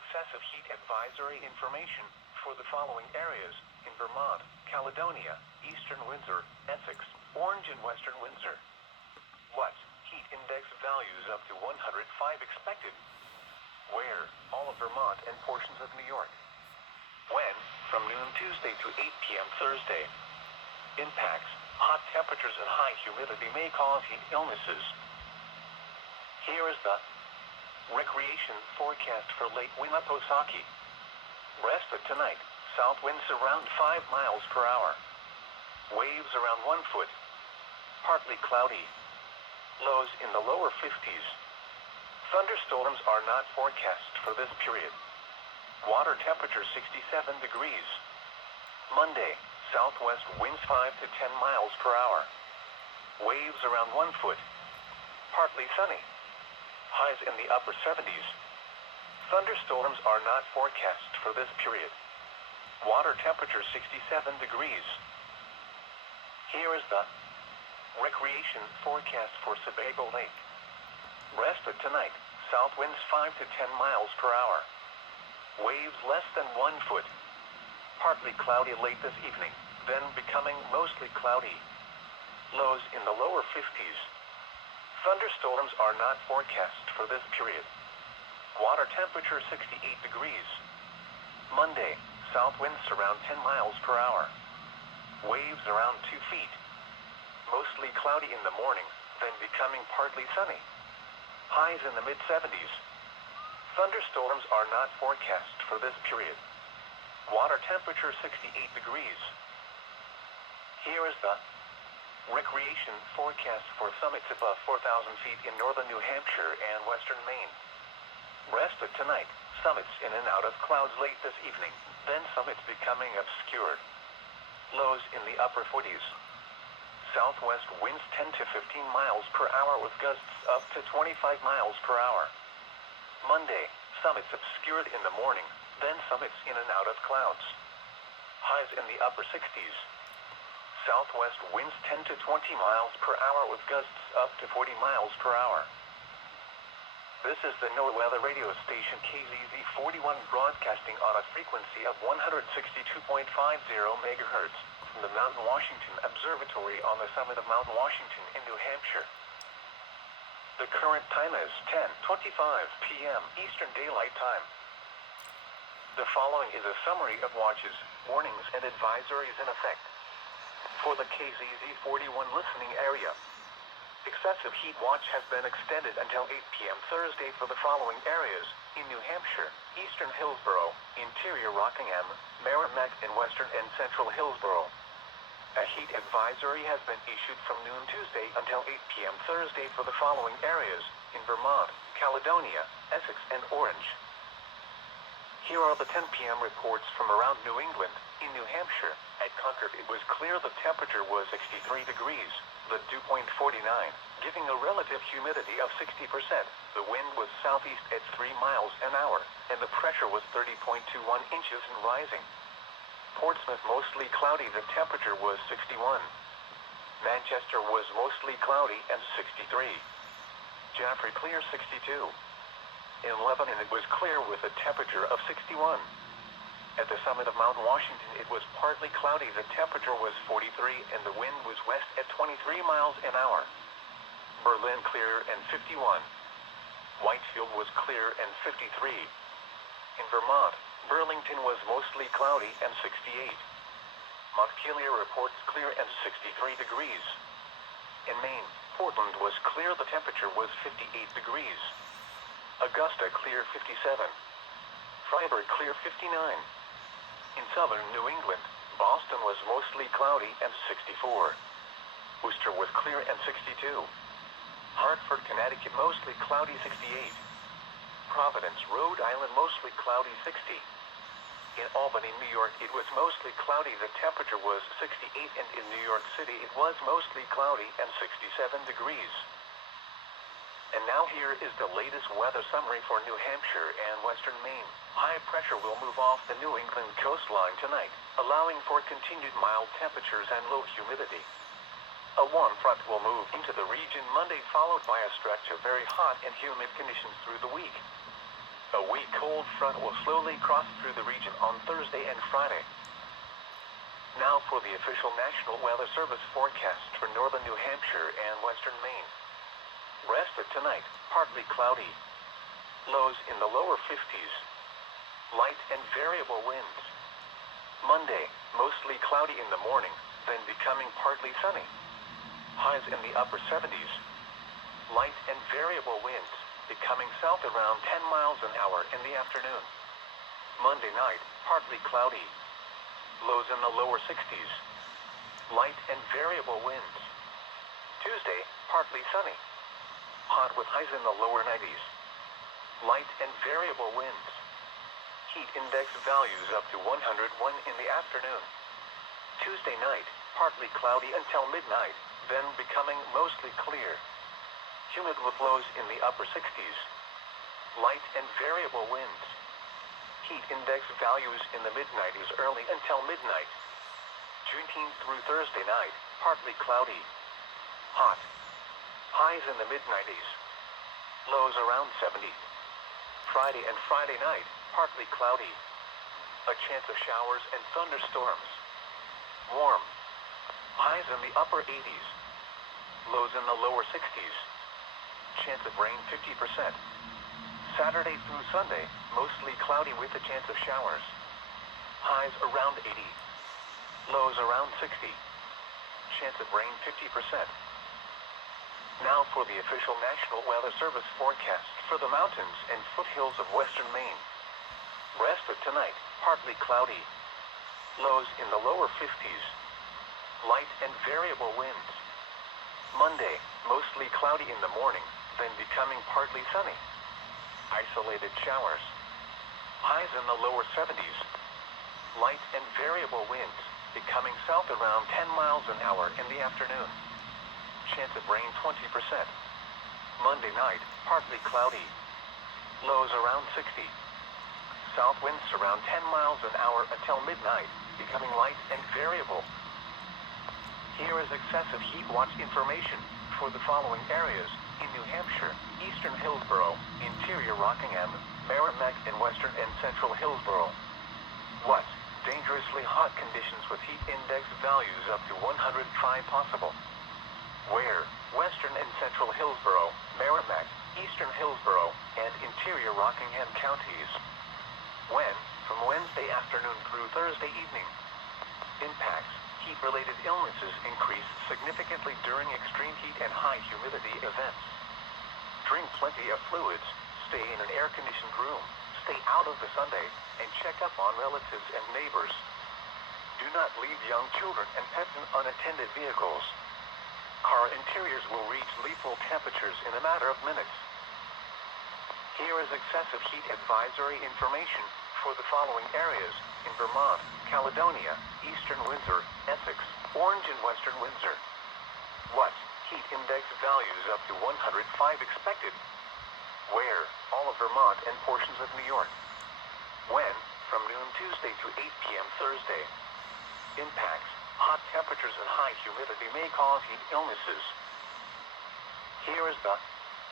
excessive heat advisory information for the following areas in Vermont, Caledonia, Eastern Windsor, Essex, Orange and Western Windsor. What? Heat index values up to 105 expected. Where? All of Vermont and portions of New York. When? From noon Tuesday to 8 p.m. Thursday. Impacts. Hot temperatures and high humidity may cause heat illnesses. Here is the recreation forecast for Lake Winnipesaukee. Rest of tonight. South winds around 5 miles per hour. Waves around 1 foot. Partly cloudy. Lows in the lower 50s. Thunderstorms are not forecast for this period. Water temperature 67 degrees. Monday, southwest winds 5 to 10 miles per hour. Waves around 1 foot. Partly sunny. Highs in the upper 70s. Thunderstorms are not forecast for this period. Water temperature 67 degrees. Here is the recreation forecast for Sebago Lake. Rest of tonight. South winds 5 to 10 miles per hour. Waves less than 1 foot. Partly cloudy late this evening, then becoming mostly cloudy. Lows in the lower 50s. Thunderstorms are not forecast for this period. Water temperature 68 degrees. Monday, south winds around 10 miles per hour. Waves around 2 feet. Mostly cloudy in the morning, then becoming partly sunny. Highs in the mid-70s. Thunderstorms are not forecast for this period. Water temperature 68 degrees. Here is the recreation forecast for summits above 4,000 feet in northern New Hampshire and western Maine. Rest of tonight. Summits in and out of clouds late this evening, then summits becoming obscured. Lows in the upper 40s. Southwest winds 10 to 15 miles per hour with gusts up to 25 miles per hour. Monday, summits obscured in the morning, then summits in and out of clouds. Highs in the upper 60s. Southwest winds 10 to 20 miles per hour with gusts up to 40 miles per hour. This is the NOAA Weather Radio station KZZ41 broadcasting on a frequency of 162.50 megahertz from the Mountain Washington Observatory on the summit of Mount Washington in New Hampshire. The current time is 10:25 p.m. Eastern Daylight Time. The following is a summary of watches, warnings, and advisories in effect for the KZZ41 listening area. Excessive heat watch has been extended until 8 p.m. Thursday for the following areas in New Hampshire, eastern Hillsborough, interior Rockingham, Merrimack, and western and central Hillsborough. A heat advisory has been issued from noon Tuesday until 8 p.m. Thursday for the following areas in Vermont, Caledonia, Essex, and Orange. Here are the 10 p.m. reports from around New England. In New Hampshire, at Concord it was clear the temperature was 63 degrees, the dew point 49, giving a relative humidity of 60%. The wind was southeast at 3 miles an hour, and the pressure was 30.21 inches and rising. Portsmouth mostly cloudy, the temperature was 61. Manchester was mostly cloudy and 63. Jaffrey clear 62. In Lebanon it was clear with a temperature of 61. At the summit of Mount Washington it was partly cloudy, the temperature was 43 and the wind was west at 23 miles an hour. Berlin clear and 51. Whitefield was clear and 53. In Vermont, Burlington was mostly cloudy and 68. Montpelier reports clear and 63 degrees. In Maine, Portland was clear, the temperature was 58 degrees. Augusta clear 57. Freiburg clear 59. In southern New England, Boston was mostly cloudy and 64. Worcester was clear and 62. Hartford, Connecticut mostly cloudy 68. Providence, Rhode Island mostly cloudy 60. In Albany, New York it was mostly cloudy, the temperature was 68, and in New York City it was mostly cloudy and 67 degrees. And now here is the latest weather summary for New Hampshire and western Maine. High pressure will move off the New England coastline tonight, allowing for continued mild temperatures and low humidity. A warm front will move into the region Monday, followed by a stretch of very hot and humid conditions through the week. A weak cold front will slowly cross through the region on Thursday and Friday. Now for the official National Weather Service forecast for northern New Hampshire and western Maine. Rest of tonight, partly cloudy. Lows in the lower 50s. Light and variable winds. Monday, mostly cloudy in the morning, then becoming partly sunny. Highs in the upper 70s. Light and variable winds, becoming south around 10 miles an hour in the afternoon. Monday night, partly cloudy. Lows in the lower 60s. Light and variable winds. Tuesday, partly sunny. Hot with highs in the lower 90s. Light and variable winds. Heat index values up to 101 in the afternoon. Tuesday night, partly cloudy until midnight, then becoming mostly clear. Humid with lows in the upper 60s. Light and variable winds. Heat index values in the mid-90s early until midnight. Juneteenth through Thursday night, partly cloudy. Hot. Highs in the mid-90s. Lows around 70. Friday and Friday night, partly cloudy. A chance of showers and thunderstorms. Warm. Highs in the upper 80s. Lows in the lower 60s. Chance of rain 50%. Saturday through Sunday, mostly cloudy with a chance of showers. Highs around 80. Lows around 60. Chance of rain 50%. Now for the official National Weather Service forecast for the mountains and foothills of western Maine. Rest of tonight, partly cloudy. Lows in the lower 50s. Light and variable winds. Monday, mostly cloudy in the morning, then becoming partly sunny. Isolated showers. Highs in the lower 70s. Light and variable winds, becoming south around 10 miles an hour in the afternoon. Chance of rain 20%. Monday night, partly cloudy. Lows around 60. South winds around 10 miles an hour until midnight, becoming light and variable. Here is excessive heat watch information for the following areas in New Hampshire, eastern Hillsborough, interior Rockingham, Merrimack, and western and central Hillsborough. What? Dangerously hot conditions with heat index values up to 105 possible. Where? Western and central Hillsborough, Merrimack, eastern Hillsborough, and interior Rockingham counties. When? From Wednesday afternoon through Thursday evening. Impacts. Heat-related illnesses increase significantly during extreme heat and high humidity events. Drink plenty of fluids, stay in an air-conditioned room, stay out of the Sunday, and check up on relatives and neighbors. Do not leave young children and pets in unattended vehicles. Car interiors will reach lethal temperatures in a matter of minutes. Here is excessive heat advisory information for the following areas in Vermont, Caledonia, eastern Windsor, Essex, Orange, and western Windsor. What? Heat index values up to 105 expected. Where? All of Vermont and portions of New York. When? From noon Tuesday to 8 p.m. Thursday. Impacts. Hot temperatures and high humidity may cause heat illnesses. Here is the